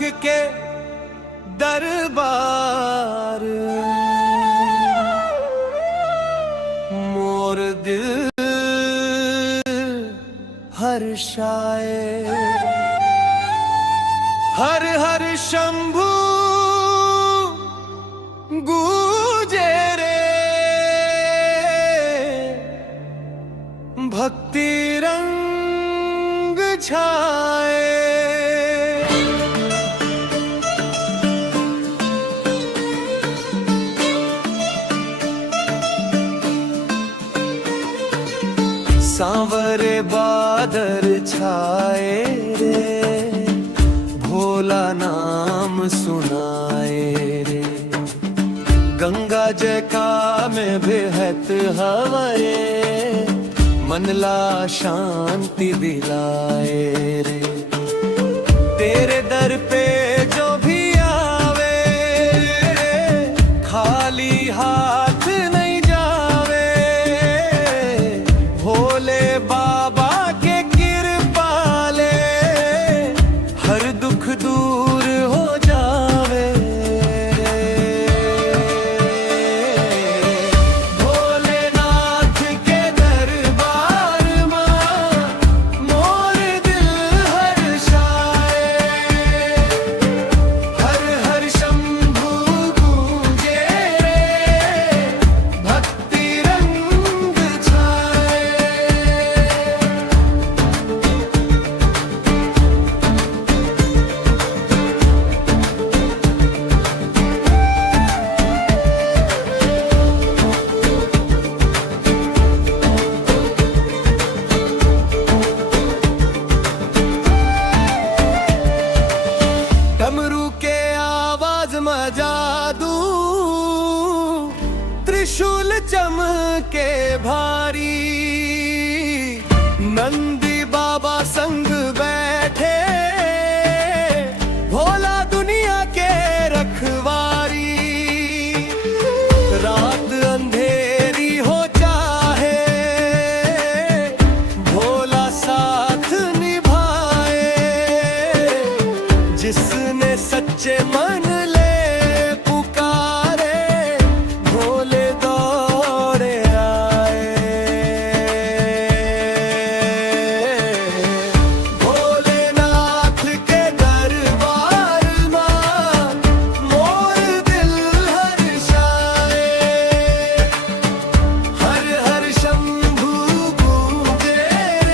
के दरबार मोर दिल हर्षाए। हर हर शंभु गूंजे रे, भक्ति रंग छाए। सांवरे बादल छाए रे, भोला नाम सुनाए रे। गंगा जका में बेहत हवाए, मन ला शांति दिलाए रे। तेरे दर पे जो भी आवे, खाली हाथ नहीं जावे। भोले बाबा के कृपा ले, हर दुख दूर हो जावे। भोलेनाथ के दरबार में मोर दिल हर्षाए। हर हर शंभु गूंजे रे, भक्ति रंग छाए। डमरू के आवाज में जादू, त्रिशूल चमके भारी। नंदी बाबा संग बैठे, भोला दुनिया के रखवारी। रात अंधेरी हो चाहे, भोला साथ निभाए। जिसने सच्चे मन ले पुकारे, भोले दौड़े आए। भोलेनाथ के दरबार में मोर दिल हर्षाए। हर हर शंभु गूंजे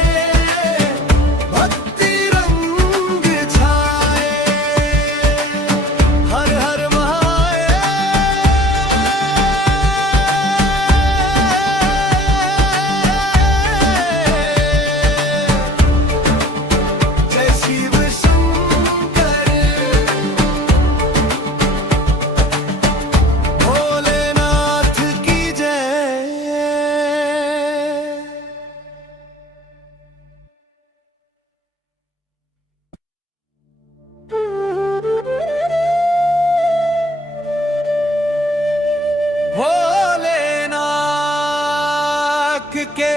रे, भक्ति रंग छाए। हर हर जय शिव शंकर, भोलेनाथ की जय। भोलेनाथ के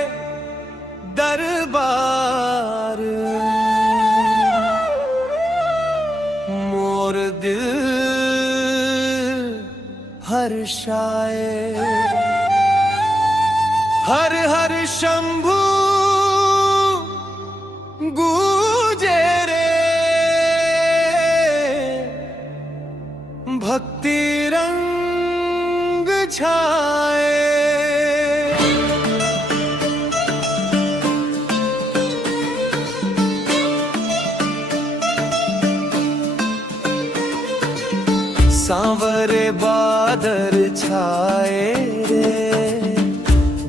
दरबार मोर दिल हर्षाए। हर हर शंभु गूंजे रे, भक्ति रंग छाए। सांवरे बादल छाए रे,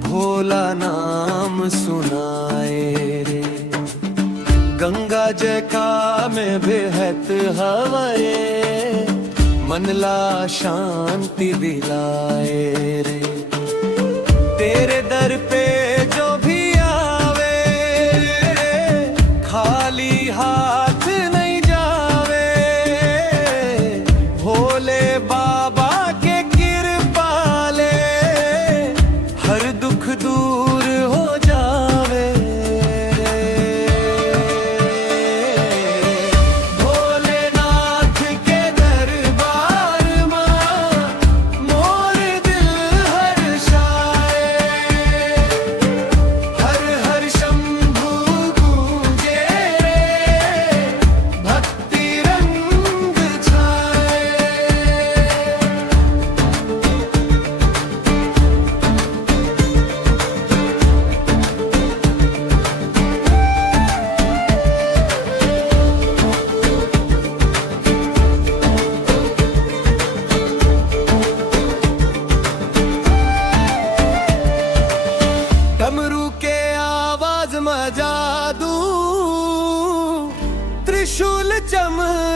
भोला नाम सुनाए रे। गंगा जका में बेहत हवाए, मन ला शांति दिलाए रे। तेरे दर पे जो भी आवे, खाली हाथ नहीं जावे। भोले बाबा के कृपा ले, हर दुख दूर हो जावे। भोलेनाथ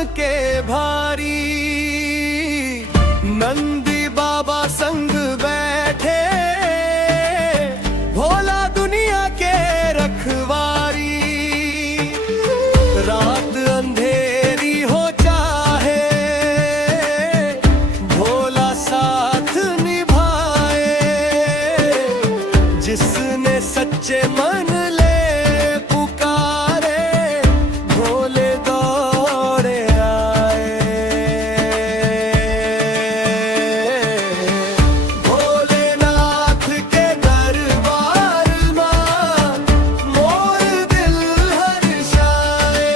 के भारी, नंदी बाबा संग बैठे, भोला दुनिया के रखवारी। रात अंधेरी हो चाहे, भोला साथ निभाए, जिसने सच्चे मन ले पुकारे, भोले दौड़े आए। भोलेनाथ के दरबार में मोर दिल हर्षाए,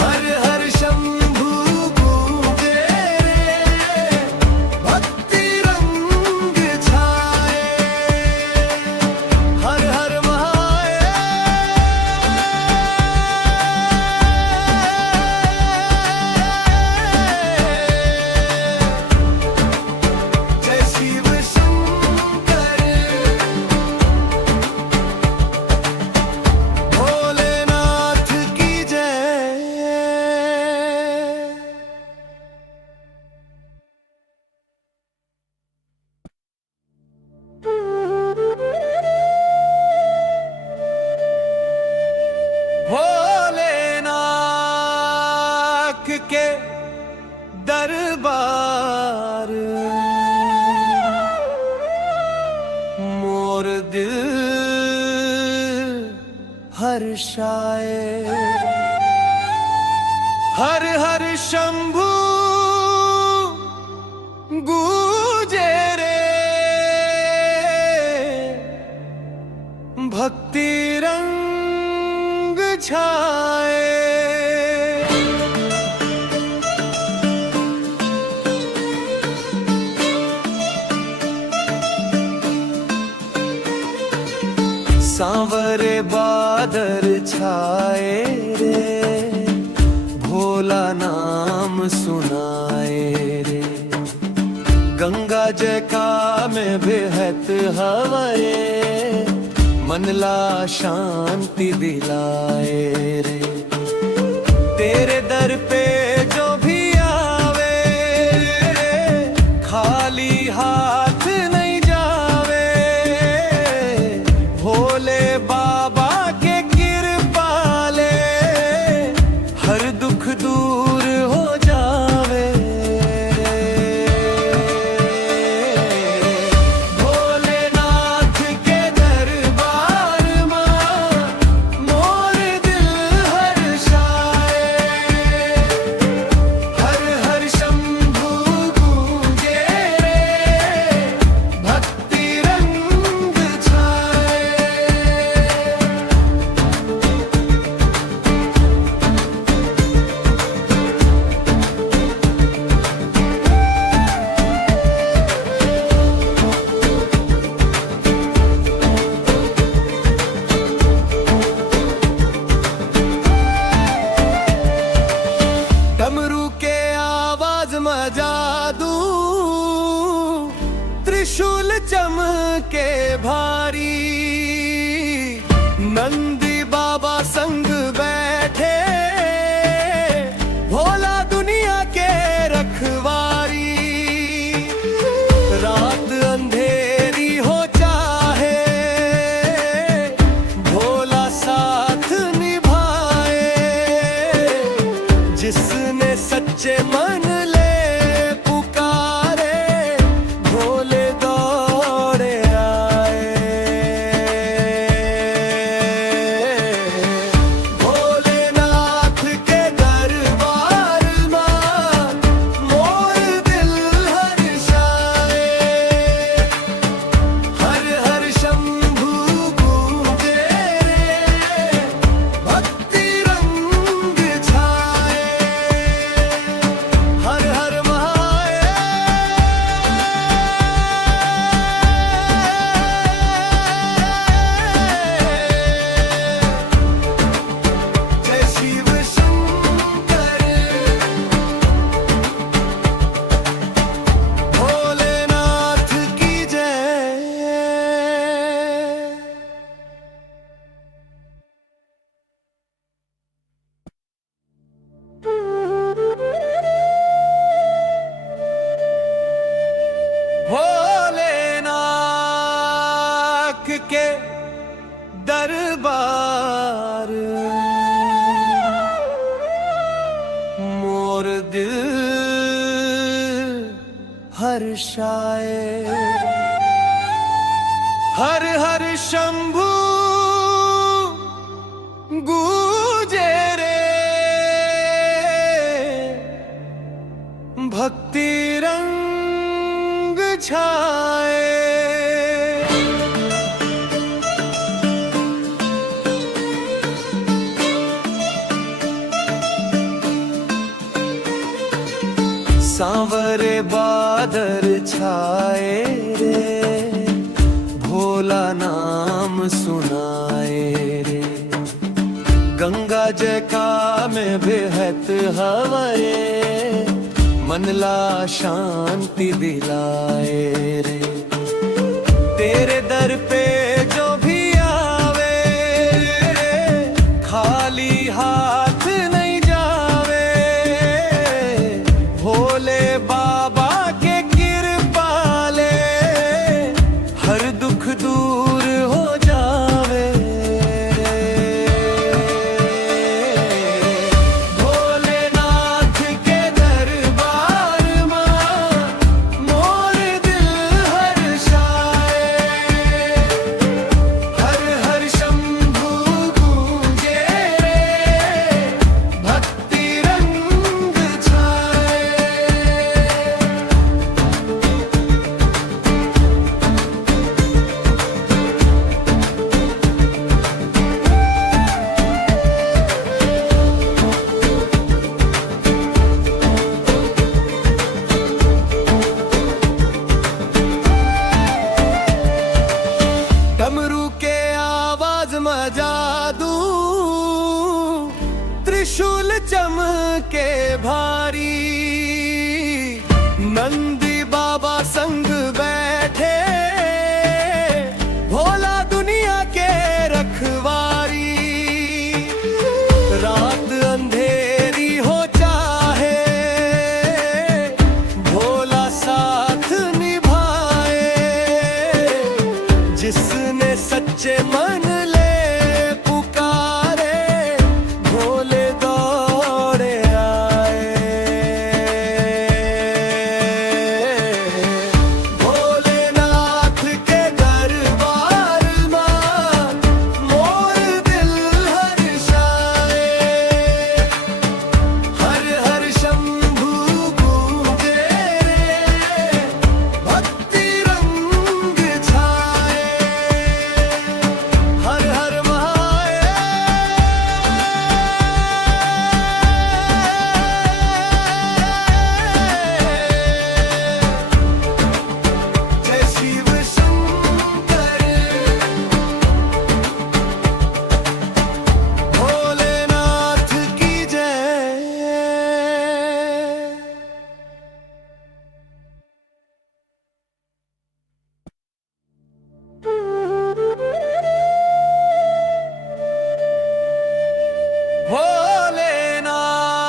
हर हर शंभू गूंजे रे, भक्ति रंग छाए, हर हर जय शिव शंकर, भोलेनाथ की जय। भोलेनाथ के दरबार मोर दिल हर्षाए, हर हर शंभू गूंजे रे, भक्ति रंग छाए। सांवरे बादल छाए रे, भोला नाम सुनाए रे, गंगा जका में बेहद हवाए, मनला शांति दिलाए रे। तेरे दर पे जो भी आवे, खाली हाथ नहीं जावे, भोले बाबा के कृपा ले, हर दुख दूर हो जावे। भोलेनाथ के दरबार में मोर दिल हर्षाए, हर हर शंभू गूंजे रे, भक्ति रंग छाए। डमरू के आवाज में जादू, त्रिशूल चमके भारी, नंदी बाबा संग बैठे, भोला दुनिया के रखवारी। रात अंधेरी हो चाहे, भोला साथ निभाए, जिसने सच्चे मन ले पुकारे, भोले दौड़े आए। भोलेनाथ के दरबार में मोर दिल हर्षाए, हर हर शंभू गूंजे रे, भक्ति रंग छाए। हर्षाए। हर हर शंभु गूंजे रे, भक्ति रंग छाए। सांवरे बादल छाए रे, भोला नाम सुनाए रे। गंगा जका में बेहद हवाए, मन ला शांति दिलाए रे। तेरे दर पे जो भी आवे, खाली हाथ नहीं जावे। भोले बाबा के कृपा ले, हर दुख दूर हो जावे। भोलेनाथ के दरबार में मोर दिल हर्षाए। हर हर शंभु गूंजे रे, भक्ति रंग छाए। डमरू के आवाज में जादू, त्रिशूल चमके भारी। नंदी बाबा संग बैठे, भोला दुनिया के रखवारी। रात अंधेरी हो चाहे, भोला साथ निभाए। जिसने सच्चे मन ले पुकारे, भोले दौड़े आए। भोलेनाथ के दरबार में मोर दिल हर्षाए। हर हर शंभु गूंजे रे, भक्ति रंग छाए। हर हर जय शिव शंकर, भोलेनाथ की जय।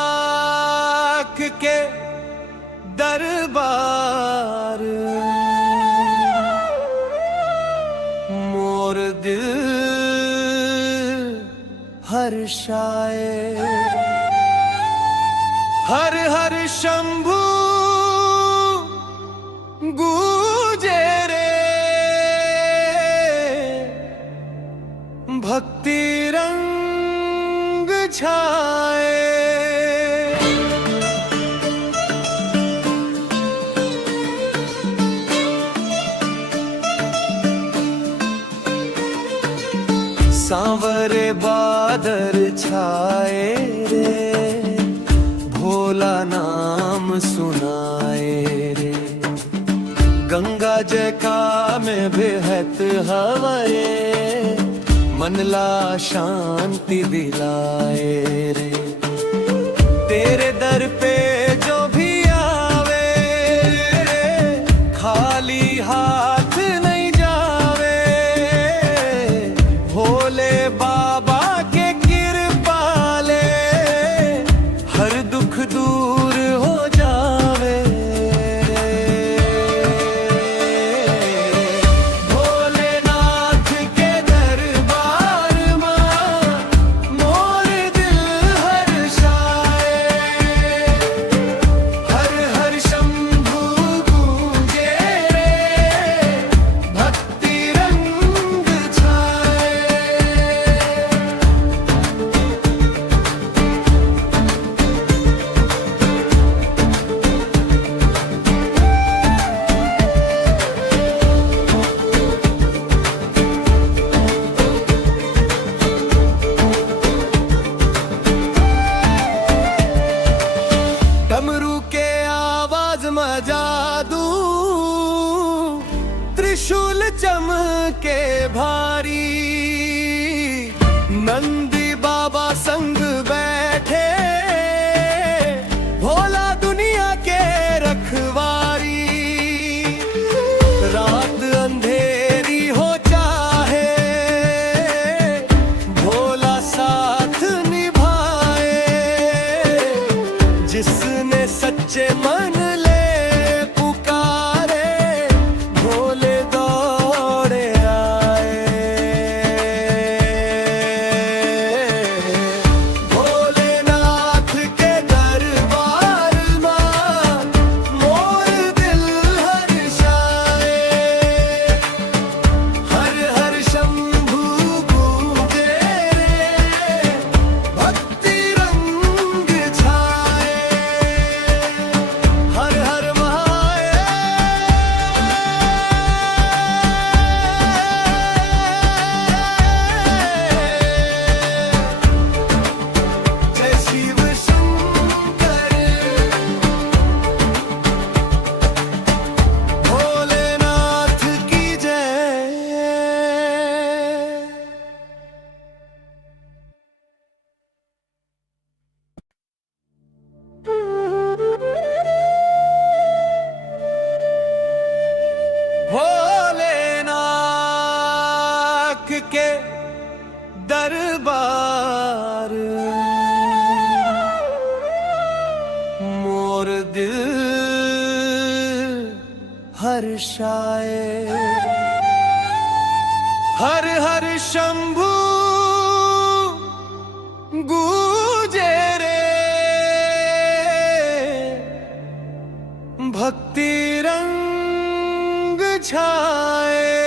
भोलेनाथ के दरबार, मोर दिल हर्षाए। हर हर शंभु गूंजे रे, भक्ति रंग छाए। सांवरे बादल छाए रे, भोला नाम सुनाए रे। गंगा जका में बेहद हवाए, मन ला शांति दिलाए रे। तेरे दर पे जो भी आवे, खाली हाथ नहीं जावे। भोले बाबा के कृपा ले, हर दुख दूर हो जावे। भोलेनाथ के दरबार में मोर दिल जिसने सच्चे मन ले पुकारे, भोले दौड़े आए। भोलेनाथ के दरबार में मोर दिल हर्षाए। हर हर शंभू गूंजे रे, भक्ति रंग छाए। हर हर जय शिव शंकर, भोलेनाथ की जय। भोलेनाथ के दरबार मोर दिल हर्षाए। हर हर शंभू गूंजे रे, भक्ति रंग छाए।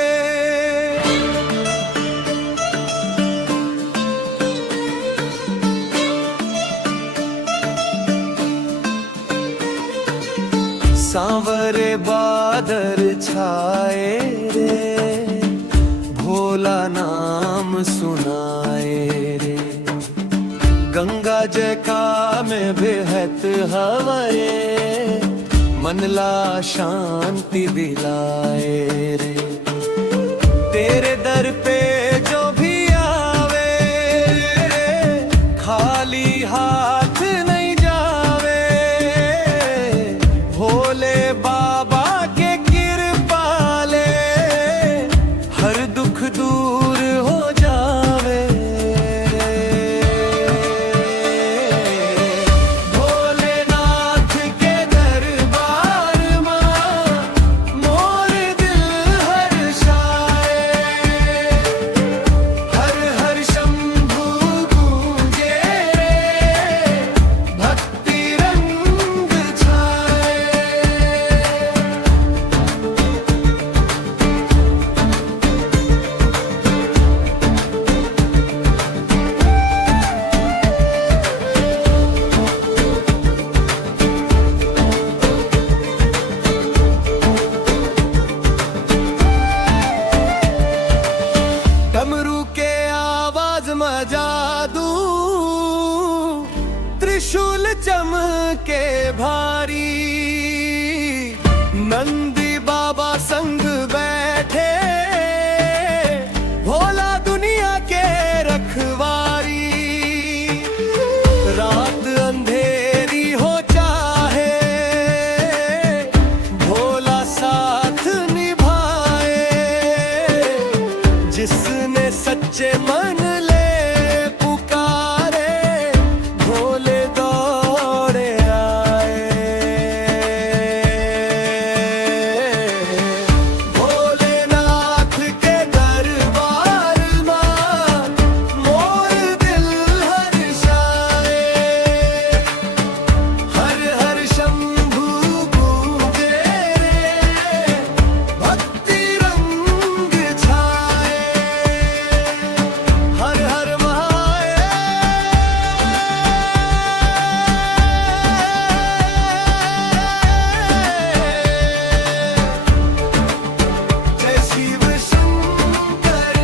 सांवरे बादल छाए रे, भोला नाम सुनाए रे। गंगा जका में बेहद हवाए, मनला शांति दिलाए रे। तेरे दर पे जो भी आवे, खाली हाथ नहीं जावे। भोले बाबा के कृपा ले, हर दुख दूर हो जावे। भोलेनाथ के दरबार में मोर दिल हर्षाए। हर हर शंभू गूंजे रे, भक्ति रंग छाए। डमरू के आवाज में जादू, त्रिशूल चमके भारी। नंदी बाबा संग बैठे, भोला दुनिया के रखवारी। रात अंधेरी हो चाहे, भोला साथ निभाए। जिसने सच्चे मन ले पुकारे, भोले दौड़े आए। भोलेनाथ के दरबार में मोर दिल हर्षाए। हर हर शंभू गूंजे रे, भक्ति रंग छाए। हर हर जय शिव शंकर,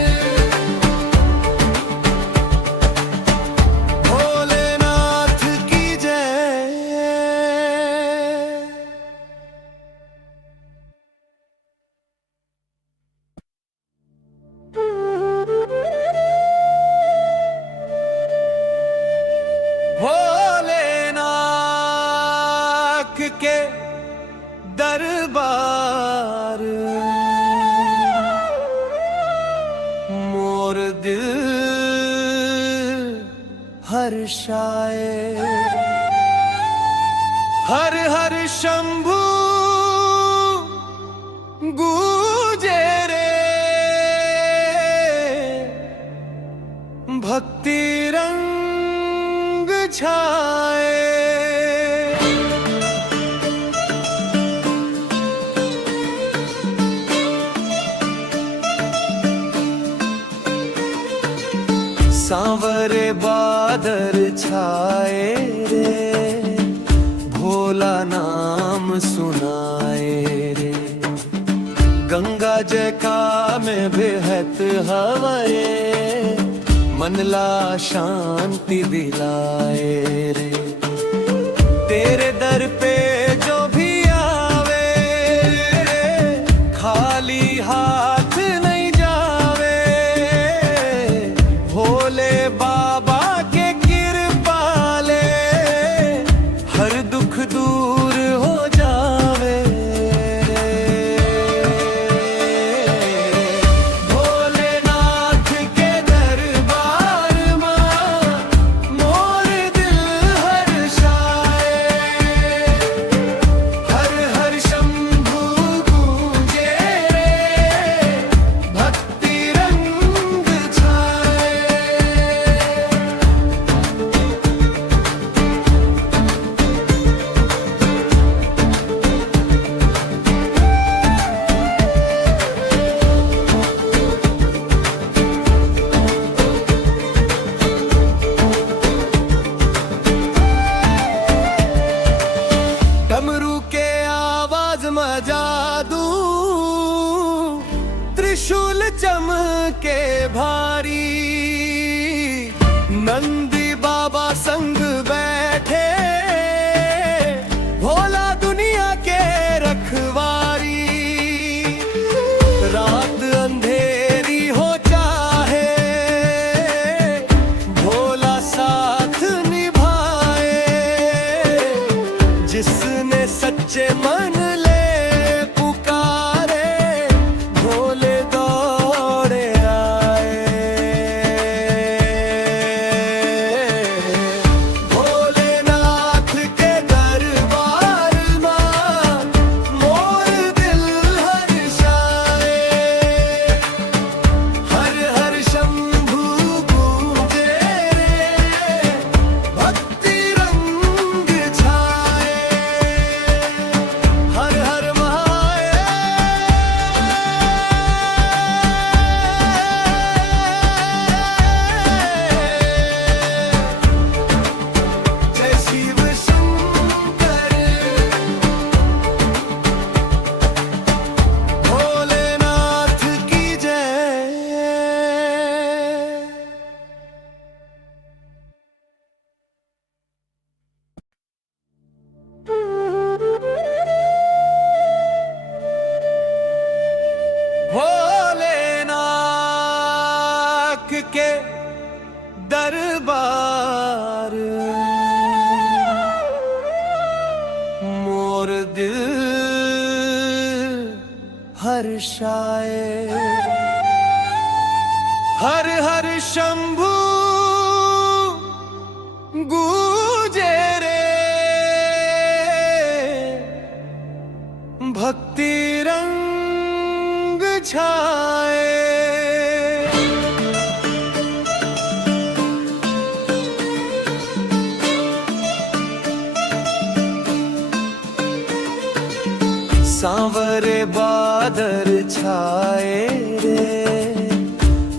भोलेनाथ की जय। भोलेनाथ के दरबार मोर दिल हर्षाए। हर हर शंभू गूंजे रे, भक्ति रंग छाए। सांवरे बादल छाए रे, भोला नाम सुनाए रे। गंगा जका में बेहद हवाए, मन ला शांति दिलाए रे। तेरे दर पे जो भी आवे, खाली हाथ नहीं जावे। भोले बाबा के कृपा ले, हर दुख दूर हो जावे। भोलेनाथ के दरबार में मोर दिल हर्षाए। हर हर शंभू गूंजे रे, भक्ति रंग छाए। डमरू के आवाज में जादू, त्रिशूल चमके भारी। नंदी बाबा संग बैठे, भोला दुनिया के रखवारी। रात अंधेरी हो चाहे, भोला साथ निभाए। जिसने सच्चे मन ले पुकारे, भोले दौड़े आए। भोलेनाथ के दरबार में मोर दिल हर्षाए। हर हर शंभू गूंजे रे, भक्ति रंग छाए। हर हर जय शिव शंकर, भोलेनाथ की जय। भोलेनाथ के दरबार, मोर दिल हर्षाए। हर हर शंभू गूंजे रे, भक्ति रंग छाए। सांवरे बादल छाए रे,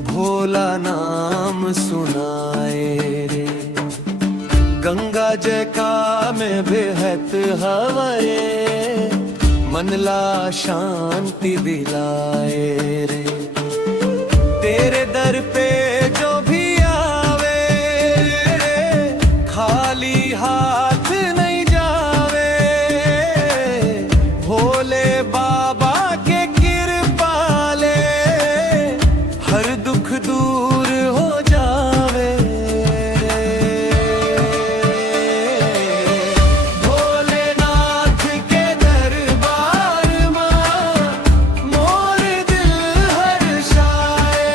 भोला नाम सुनाए रे। गंगा जका में बेहद हवाए, मन ला शांति दिलाए रे। तेरे दर पे जो भी आवे, खाली हाथ नहीं जावे। भोले बाबा के कृपा ले, हर दुख दूर हो जावे। भोलेनाथ के दरबार में मोर दिल हर्षाए।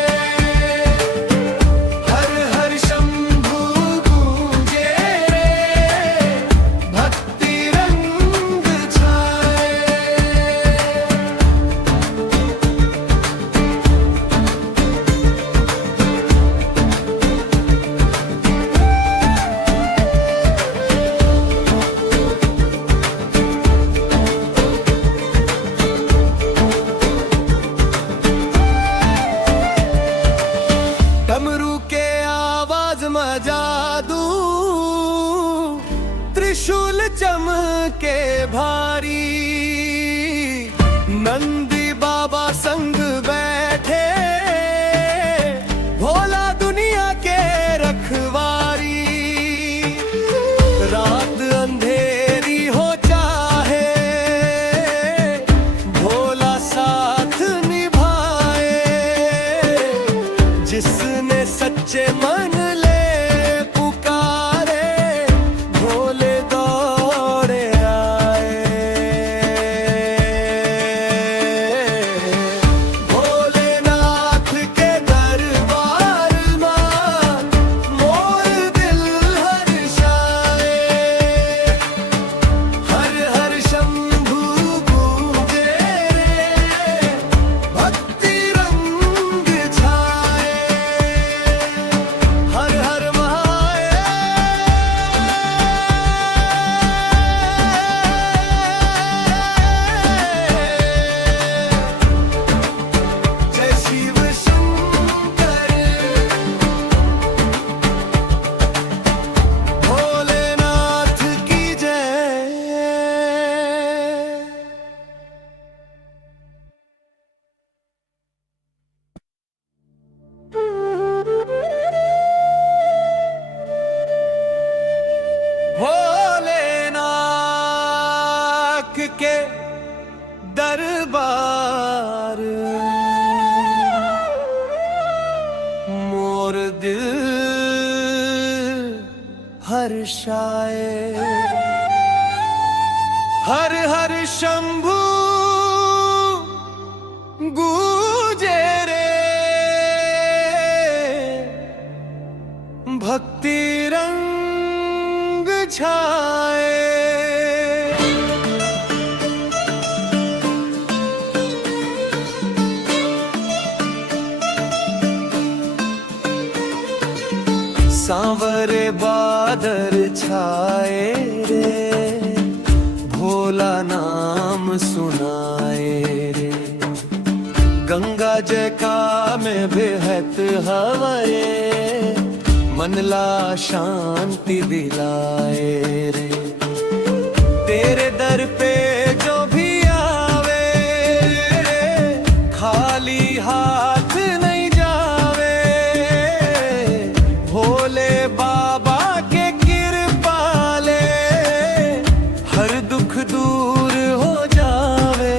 त्रिशूल चमके भारी, नंदी बाबा संग बैठे, भोला दुनिया के रखवारी। रात अंधेरी हो चाहे, भोला साथ निभाए, जिसने सच्चे मन ले पुकारे, भोले दौड़े आए। भोलेनाथ के दरबार में मोर दिल हर्षाए, हर हर शंभू गूंजे रे, भक्ति रंग छाए, हर हर जय शिव शंकर, भोलेनाथ की जय। भोलेनाथ के दरबार मोर दिल हर्षाए, हर हर शंभू गूंजे रे, भक्ति रंग छाए। सांवरे बादल छाए रे, भोला नाम सुनाए रे, गंगा जका में बेहद हवाए, मन ला शांति दिलाए रे। तेरे दर पे जो भी आवे, खाली हाथ नहीं जावे, भोले बाबा के कृपा ले, हर दुख दूर हो जावे।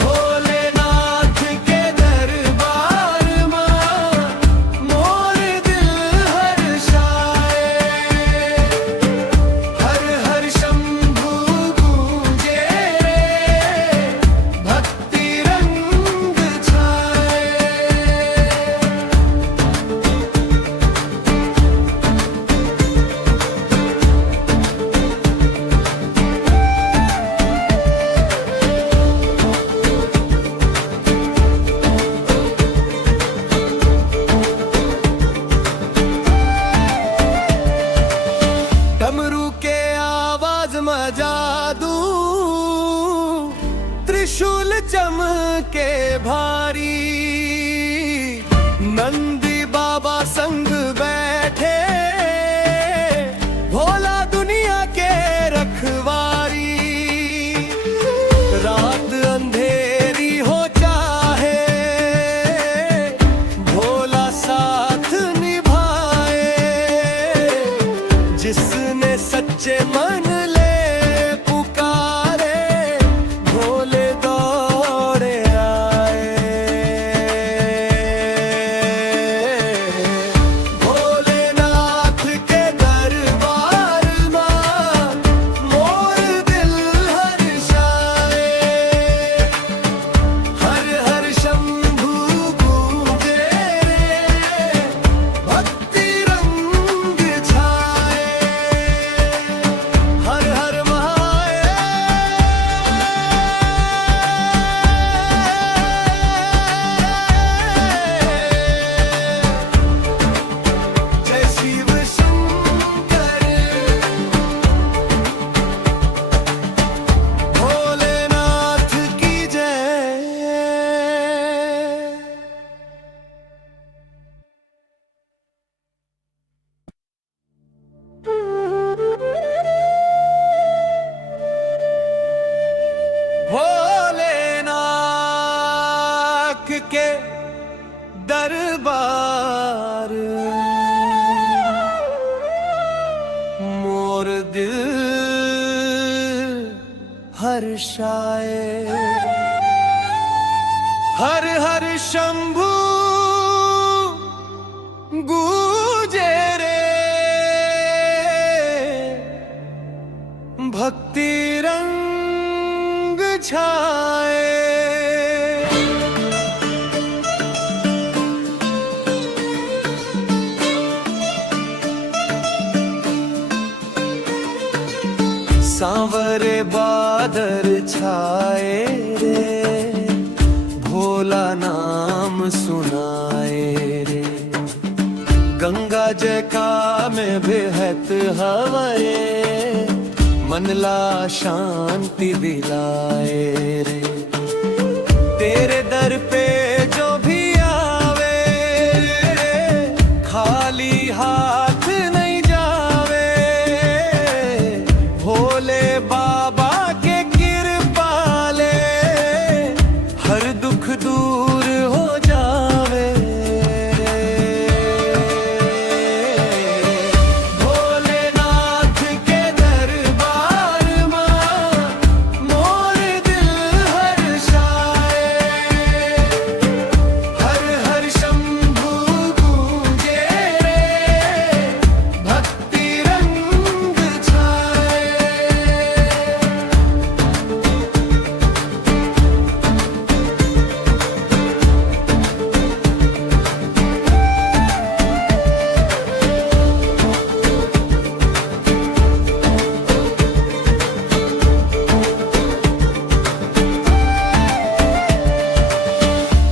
भोलेनाथ के दरबार में मोर दिल हर्षाए, हर हर शंभू गूंजे रे, भक्ति रंग छाए। डमरू के आवाज में जादू, त्रिशूल चमके भारी, नंदी बाबा संग बैठे, भोला दुनिया के रखवारी। रात अंधेरी हो चाहे, भोला साथ निभाए, जिसने सच्चे मन ले पुकारे, भोले दौड़े आए। भोलेनाथ के दरबार में मोर दिल हर्षाए, हर हर शंभू गूंजे रे, भक्ति रंग छाए, हर्षाए। हर हर शंभु गूंजे रे, भक्ति रंग छाए। सांवरे बादल छाए रे, भोला नाम सुनाए रे। गंगा जका में बेहद हवाए, मन ला शांति दिलाए रे। तेरे दर पे जो भी आवे, खाली हाथ नहीं जावे। भोले बाबा के कृपा ले, हर दुख दूर हो जावे। भोलेनाथ के दरबार में मोर दिल हर्षाए। हर हर शंभु गूंजे रे, भक्ति रंग छाए।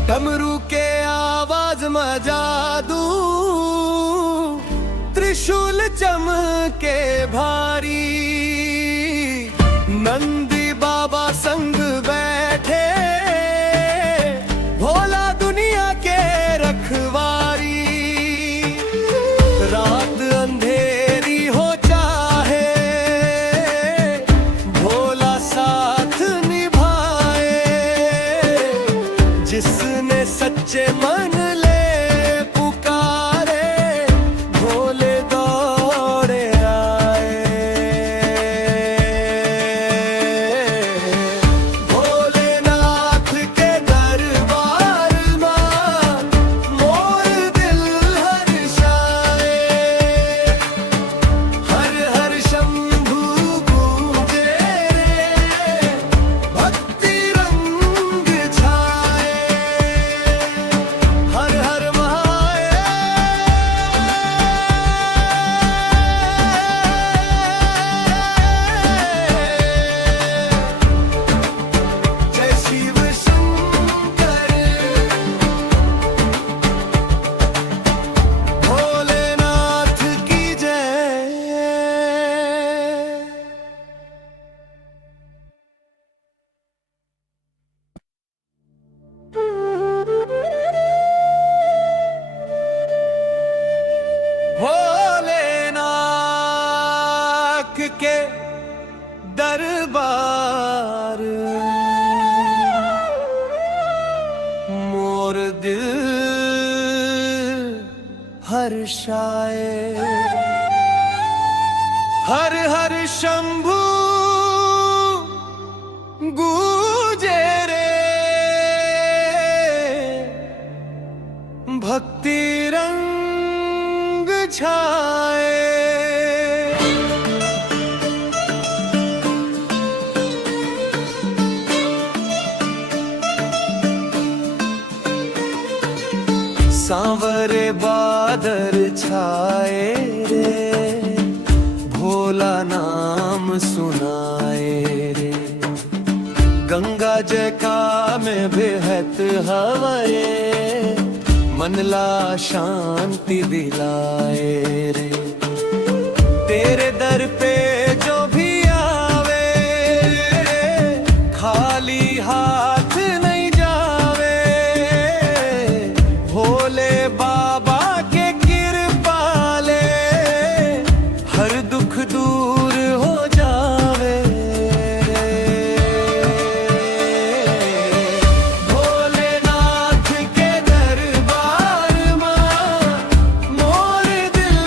डमरू के आवाज में जादू, त्रिशूल चमके भारी। नंदी बाबा संग बैठे, भोला दुनिया के रखवारी। रात अंधेरी हो चाहे, भोला साथ निभाए। जिसने सच्चे मन ले पुकारे, भोले दौड़े आए। भोलेनाथ के दरबार में मोर दिल हर्षाए। हर हर शंभु गूंजे रे, भक्ति रंग छाए। हर हर जय शिव शंकर, भोलेनाथ की जय। भोलेनाथ के दरबार, मोर दिल हर्षाए। हर हर शंभु गूंजे रे, भक्ति रंग छाए। सांवरे बादल छाए रे, भोला नाम सुनाए रे। गंगा जका में बेहद हवाए, मन ला शांति दिलाए रे। तेरे दर पे जो भी आवे, खाली हाथ नहीं जावे। भोले बाबा के कृपा ले, हर दुख दूर हो जावे। भोलेनाथ के दरबार में मोर दिल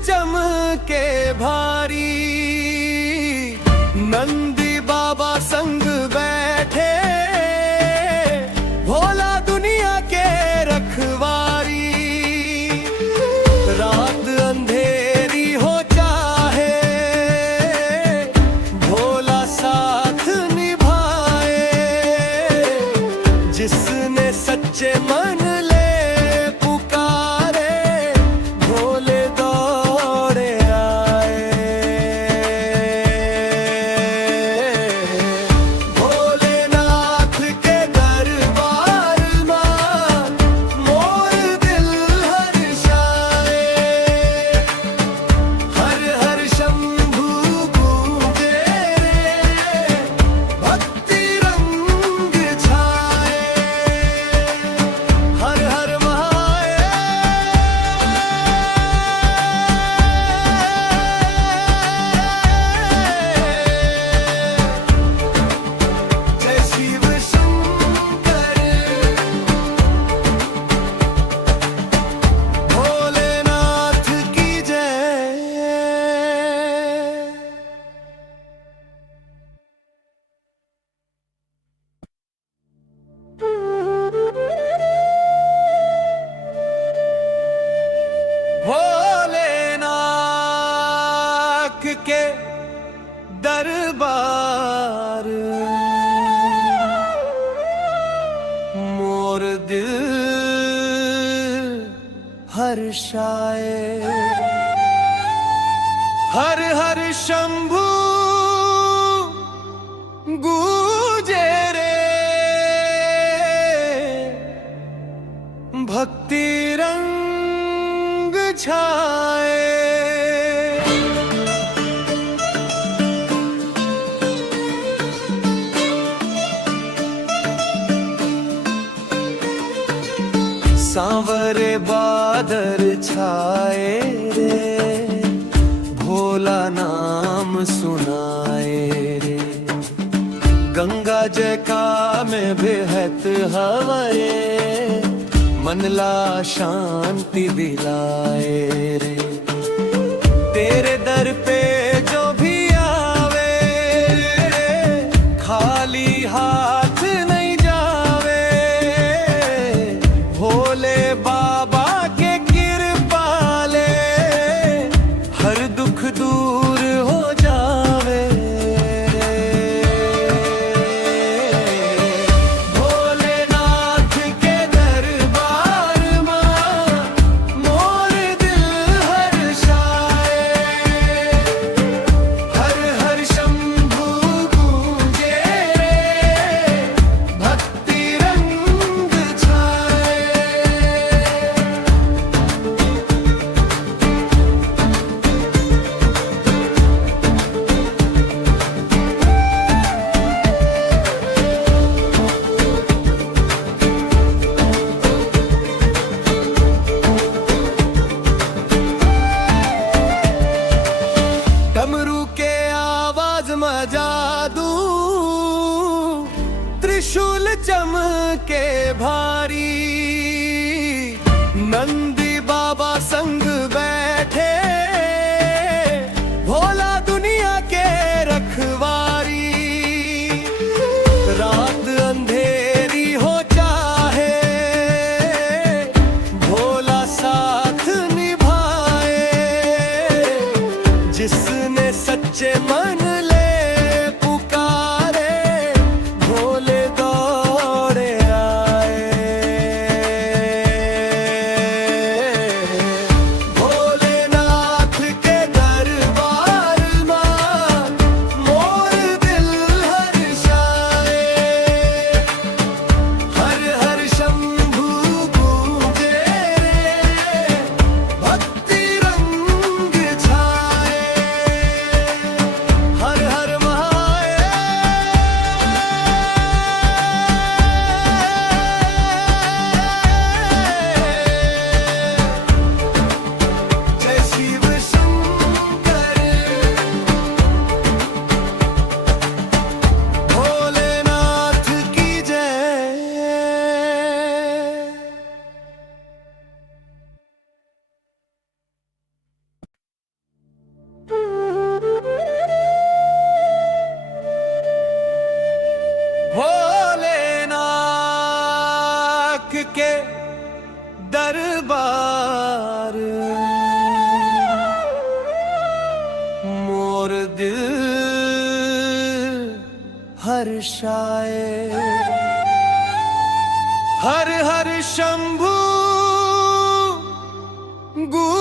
चमके भारी, नंदी बाबा संग बैठे, भोला दुनिया के रखवारी। रात अंधेरी हो चाहे, भोला साथ निभाए, जिसने सच्चे मन भोलेनाथ के दरबार, मोर दिल हर्षाए। हर हर शंभू गूंजे रे, भक्ति रंग छाए। सांवरे बादल छाए रे, भोला नाम सुनाए रे। गंगा जका में बेहद हवाए, मन ला शांति दिलाए रे। तेरे दर पे जो भी आवे, खाली हाथ नहीं जावे। भोले बाबा के कृपा ले, हर दुख दूर हो जावे। डमरू के आवाज में जादू, त्रिशूल चमके भारी, नंदी बाबा संग बैठे, भोला दुनिया के रखवारी। रात अंधेरी हो चाहे, भोला साथ निभाए, जिसने सच्चे मन ले पुकारे, भोले दौड़े आए। हक के दरबार मोर दिल हर्षाए हर हर शंभु गु